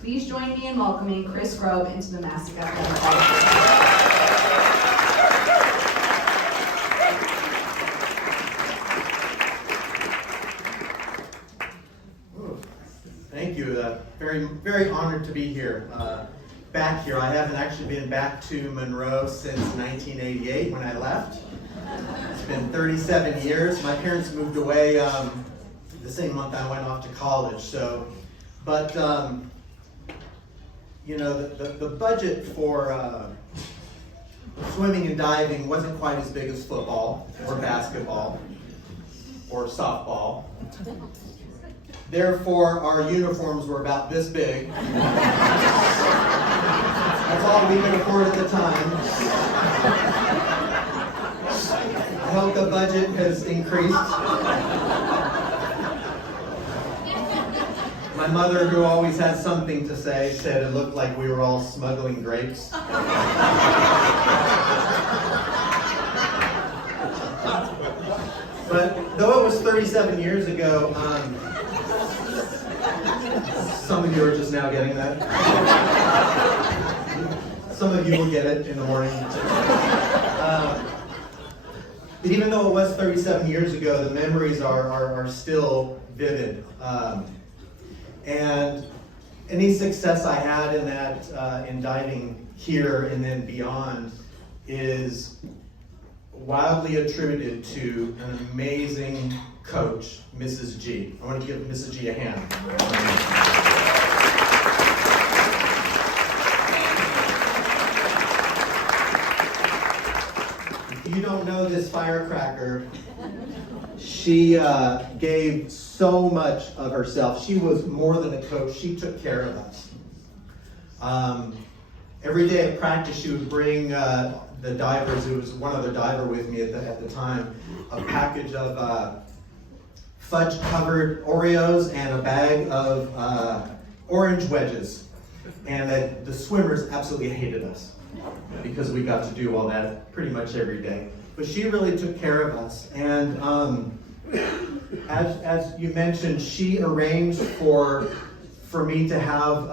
Please join me in welcoming Chris Grubb into the Masuk Athletic. Thank you. Very, very honored to be here. Back here, I haven't actually been back to Monroe since 1988 when I left. It's been 37 years. My parents moved away the same month I went off to college. But you know, the budget for swimming and diving wasn't quite as big as football or basketball or softball. Therefore, our uniforms were about this big. That's all we could afford at the time. I hope the budget has increased. My mother, who always had something to say, said it looked like we were all smuggling grapes. But though it was 37 years ago, some of you are just now getting that. Some of you will get it in the morning. But even though it was 37 years ago, the memories are still vivid. And any success I had in that, in diving here and then beyond, is wildly attributed to an amazing coach, Mrs. G. I want to give Mrs. G a hand. If you don't know this firecracker, she gave so much of herself. She was more than a coach. She took care of us. Every day at practice, she would bring the divers. There was one other diver with me at the time. A package of fudge-covered Oreos and a bag of orange wedges. And the swimmers absolutely hated us because we got to do all that pretty much every day. But she really took care of us. And as you mentioned, she arranged for me to have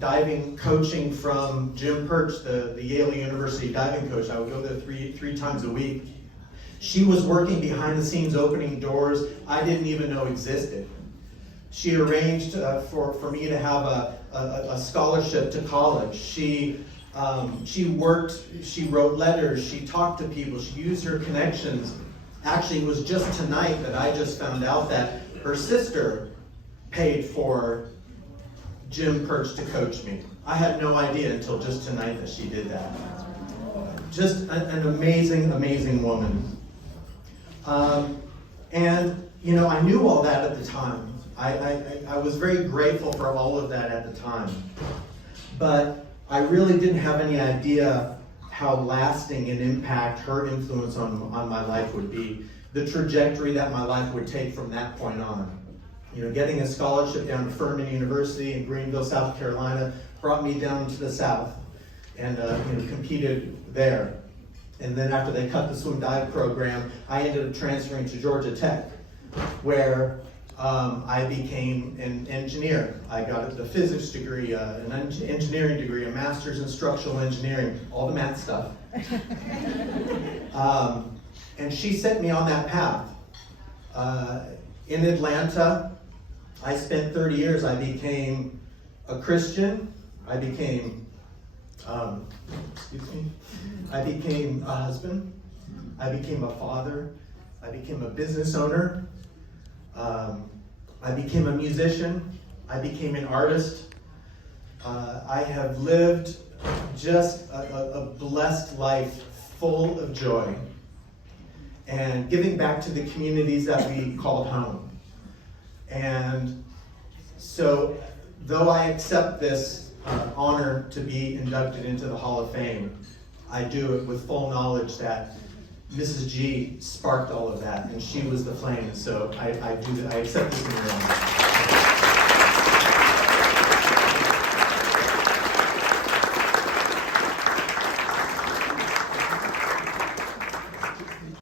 diving coaching from Jim Perch, the Yale University diving coach. I would go there three times a week. She was working behind the scenes, opening doors I didn't even know existed. She arranged for me to have a scholarship to college. She worked, she wrote letters, she talked to people, she used her connections. Actually, it was just tonight that I just found out that her sister paid for Jim Perch to coach me. I had no idea until just tonight that she did that. Just an amazing, amazing woman. And, you know, I knew all that at the time. I was very grateful for all of that at the time. But I really didn't have any idea how lasting an impact her influence on my life would be, the trajectory that my life would take from that point on. You know, getting a scholarship down to Furman University in Greenville, South Carolina, brought me down to the South and competed there. And then after they cut the swim dive program, I ended up transferring to Georgia Tech, where I became an engineer. I got the physics degree, an engineering degree, a master's in structural engineering, all the math stuff. And she set me on that path. In Atlanta, I spent 30 years. I became a Christian. I became, I became a husband. I became a father. I became a business owner. I became a musician. I became an artist. I have lived just a blessed life full of joy and giving back to the communities that we called home. And so, though I accept this honor to be inducted into the Hall of Fame, I do it with full knowledge that Mrs. G sparked all of that, and she was the flame. So I accept this in your honor.